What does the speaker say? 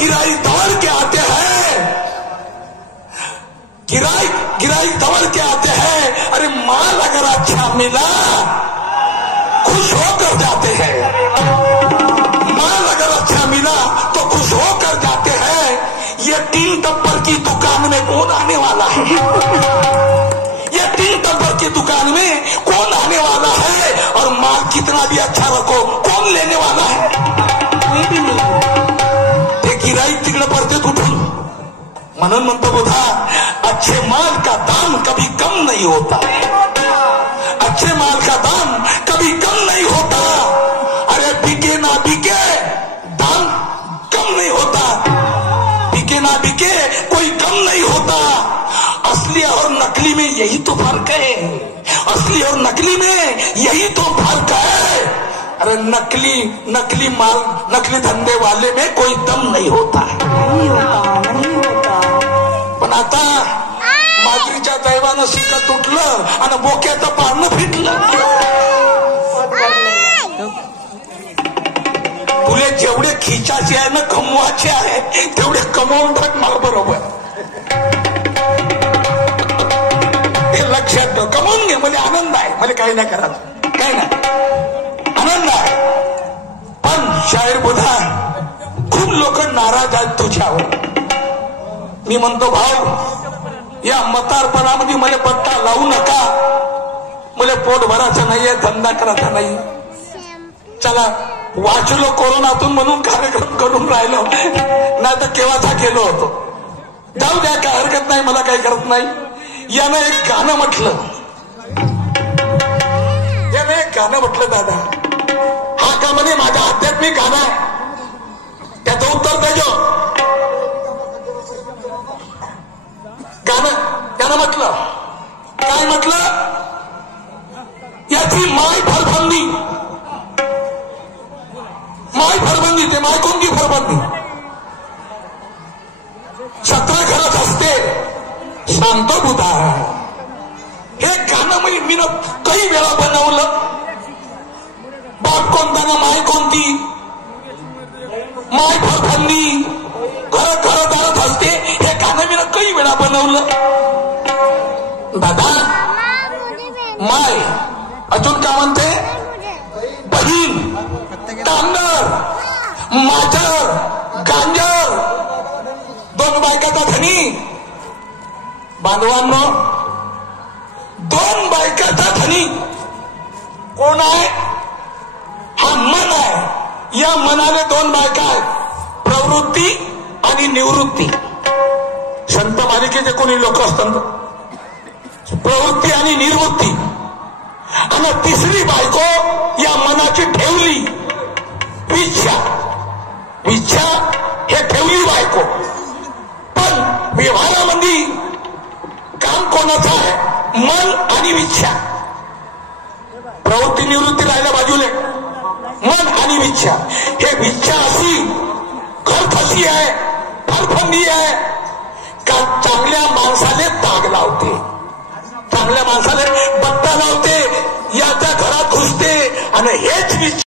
गिराई दौड़ के आते हैं, गिराई दौड़ के आते हैं। अरे माल अगर अच्छा मिला खुश होकर जाते हैं, माल अगर अच्छा मिला तो खुश होकर जाते हैं। ये 3 टप्पर की दुकान में कौन आने वाला है? ये 3 टप्पर की दुकान में कौन आने वाला है? और माल कितना भी अच्छा रखो कौन लेने वाला है? कोई भी नहीं। ते गिराई तिकडे पडते कुठून? म्हणून म्हणतो बुधा, अच्छे माल का दाम कभी कम नहीं होता, अच्छे माल का दाम कभी कम नहीं होता। अरे बिके ना बिके दाम कम नहीं होता, बिके ना बिके कोई कम नहीं होता। असली और नकली में यही तो फर्क है, असली और नकली में यही तो फर्क है। अरे नकली माल, नकली धंधे वाले में कोई दम नहीं होता, नहीं होता। पण आता माजरीच्या दैवानं शिक्का तुटलं आणि बोक्याचं पारणं फिटलं। तुले जेवढे खिचाचे आहे ना, कमवायचे आहे तेवढे कमवून टाक मला बरोबर। हे लक्षात ठेव, कमवून घे, मला आनंद आहे, मला काही नाही करायचं, काही नाही, आनंद आहे। पण शाहीर बुधा, खूप लोक नाराज आहेत तुझ्यावर। मी म्हणतो भाऊ, या म्हातारपणामध्ये मला पट्टा लावू नका, मला पोट भरायचं नाहीये, धंदा करायचा नाही। चला वाचलो कोरोनातून म्हणून कार्यक्रम करून राहिलो, नाही तर केव्हाचा केलो होतो। जाऊ द्या, काय हरकत नाही, मला काही करत नाही। यानं एक गाणं म्हटलं, यानं एक गाणं म्हटलं दादा, हा का म्हणे माझा आध्यात्मिक गाणं आहे, त्याचं उत्तर द्यायचो। गाणं त्यानं म्हटलं, काय म्हटलं, याची माय फरबंदी, माय फरबंदी, ते माय कोणती फरबंदी? 17 घरच असते, सांगतो बुधा। हे गाणं मी काही वेळा बनवलं, बाप कोणता ना माय कोणती, माय फरबंदी, घर दारात असते, हे गाणं मी काही वेळा बनवलं। दादा माय अजून का म्हणते, बहीण, तांदळ, माजर, गांजर, 2 बायकाचा धनी। बांधवांनो, 2 बायकाचा धनी कोण आहे? हा मन आहे। या मनाने 2 बायका आहेत, प्रवृत्ती आणि निवृत्ती। संत मालिकेचे कोणी लोक असतात, प्रवृत्ती आणि निवृत्ती। आणि 3री बायको या मनाची ठेवली इच्छा, इच्छा हे ठेवली बायको। पण व्यवहारामध्ये काम कोणाचं आहे? मन आणि इच्छा। प्रवृत्ती निवृत्ती राहिल्या बाजूले, मन आणि इच्छा। हे इच्छा अशी खरखसी आहे, फरफंदी आहे का चांगल्या माणसाले ताग लावते, चांगल्या माणसाले बट्टा लावते, याच्या घरात घुसते आणि हेच